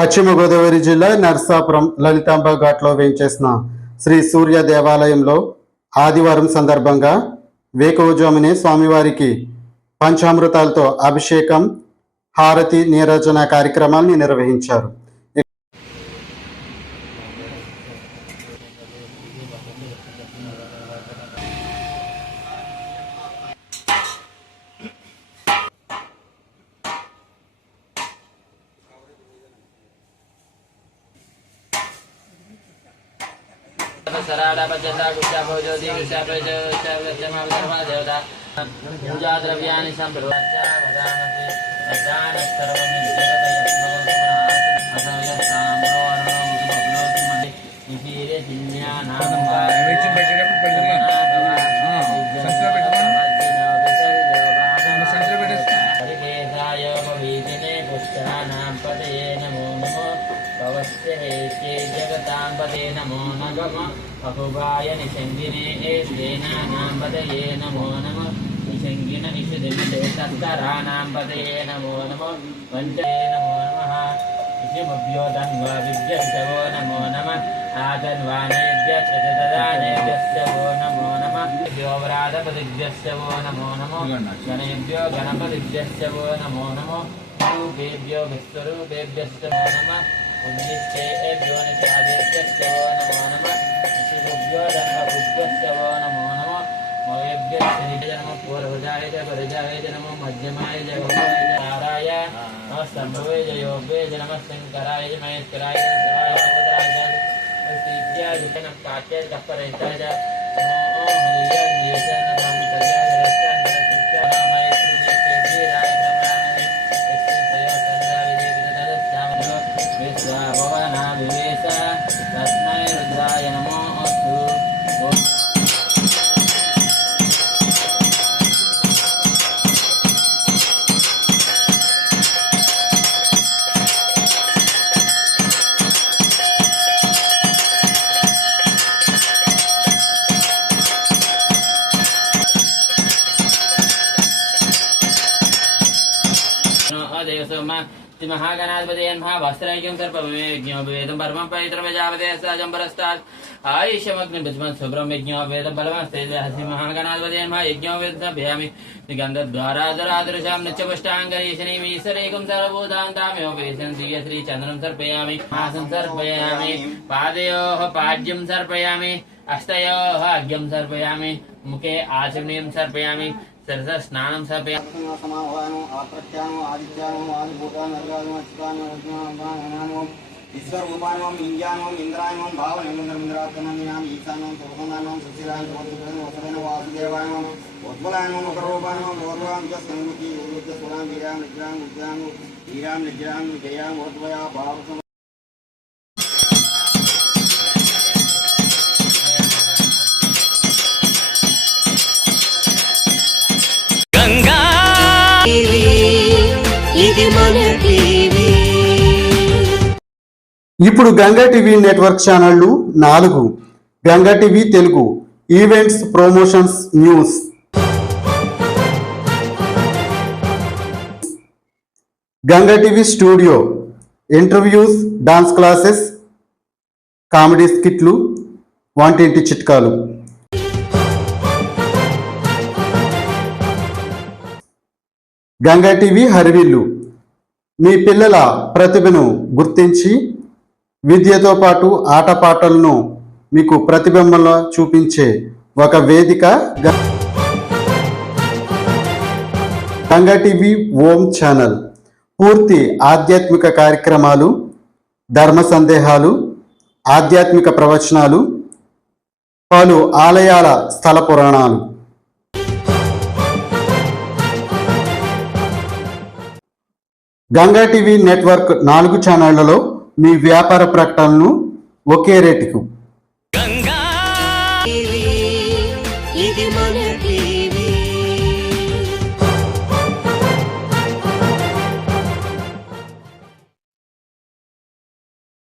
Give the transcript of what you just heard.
పశ్చిమ గోదావరి జిల్లా నర్సాపురం లలితాంబ ఘాట్లో వేంచేసిన శ్రీ సూర్య దేవాలయంలో ఆదివారం సందర్భంగా వేకువజామునే స్వామివారికి పంచామృతాలతో అభిషేకం, హారతి, నీరాజన కార్యక్రమాలను నిర్వహించారు. पूजा द्रव्याणि जगतांपते नमो नमः अहुगाय निषंगिने एतेनानांपतये नमो नमः निषंगिन इषुदिमते तत्तरानांपतये नमो नमः वंचये नमो नमः इषुभ्यो धन्वा विद्यश्चवो नमो नमः आतन्वानेभ्य प्रचतदानेभ्यश्च वो नमो नमः व्योवराधपतिभ्यश्च वो नमो नमः गणेभ्यो गणपतिभ्यश्च वो नमो नमः रूपेभ्यो विश्वरूपेभ्यश्च वो नमः उन्निश्चेभ्यो निषादेभ्यश्च वो नमो नमः ऋषिभ्यो धर्मभुभ्यश्च वो नमो नमः मवेभ्यश्च नमः पूर्वजाय च परिजाय च नमो मध्यमाय च भवाय च नाराय नमः शम्भवे च योगे च नमः शङ्कराय च महेश्वराय च शिवाय च भद्राय च श्रीत्याय च नमः कात्याय च परैताय च नमो हरियाय च नमः तजाय च रस्ताय च शिष्याय च महेश्वराय च धीराय ब्रह्मणाय यस्य तया संसारि विश्वाभवनाभिवेश तस्मै रुद्राय नमो अस्तु। महागणाधिपति महाभास्त्रैक्यं सर्पमेज्ञो वेदं परमं पवित्रं प्रजापते सजंबरस्तात् आयुष्यमग्नि भस्मं शुभ्रं यज्ञो वेदं बलमस्ते हसि महागणाधिपति महायज्ञो वेदं भयामि गन्धद्वारादरादृशां नित्यपुष्टाङ्गरीशनीं ईश्वरेकं सर्वभूतां तामेवोपेशं श्री चन्द्रं सर्पयामि मासं सर्पयामि पादयोः पाद्यं सर्पयामि हस्तयोः अर्घ्यं सर्पयामि मुखे आचमनीं सर्पयामि स्नानं सर्पयामि ईश्वरूपानम इंद्रायनम इंद्रायनम भावनेन्द्रमिंद्रात्मनाम ईशानम सुखनानम सुशीलानम वसुदेव वासुदेवानम उद्बलानम मकरूपानम गौरवाम च संमुखी उद्बुद्ध सुराम वीराम निज्राम उज्जाम वीराम निज्राम विजयाम उद्वया भाव गंगा ఇది మన టీవీ. ఇప్పుడు గంగా టీవీ నెట్వర్క్ ఛానళ్లు 4. Ganga TV Telugu events, promotions, news. Ganga TV studio interviews, dance classes, comedy స్కిట్లు, వంటింటి చిట్కాలు. గంగా టీవీ హరివిల్లు మీ పిల్లల ప్రతిభను గుర్తించి విద్యతో పాటు ఆటపాటలను మీకు ప్రతిబింబంలో చూపించే ఒక వేదిక గంగా టీవీ ఓం ఛానల్. పూర్తి ఆధ్యాత్మిక కార్యక్రమాలు, ధర్మ సందేహాలు, ఆధ్యాత్మిక ప్రవచనాలు, పలు ఆలయాల స్థల పురాణాలు. గంగా టీవీ నెట్వర్క్ 4 ఛానళ్లలో మీ వ్యాపార ప్రకటనలను ఒకే రేటుకు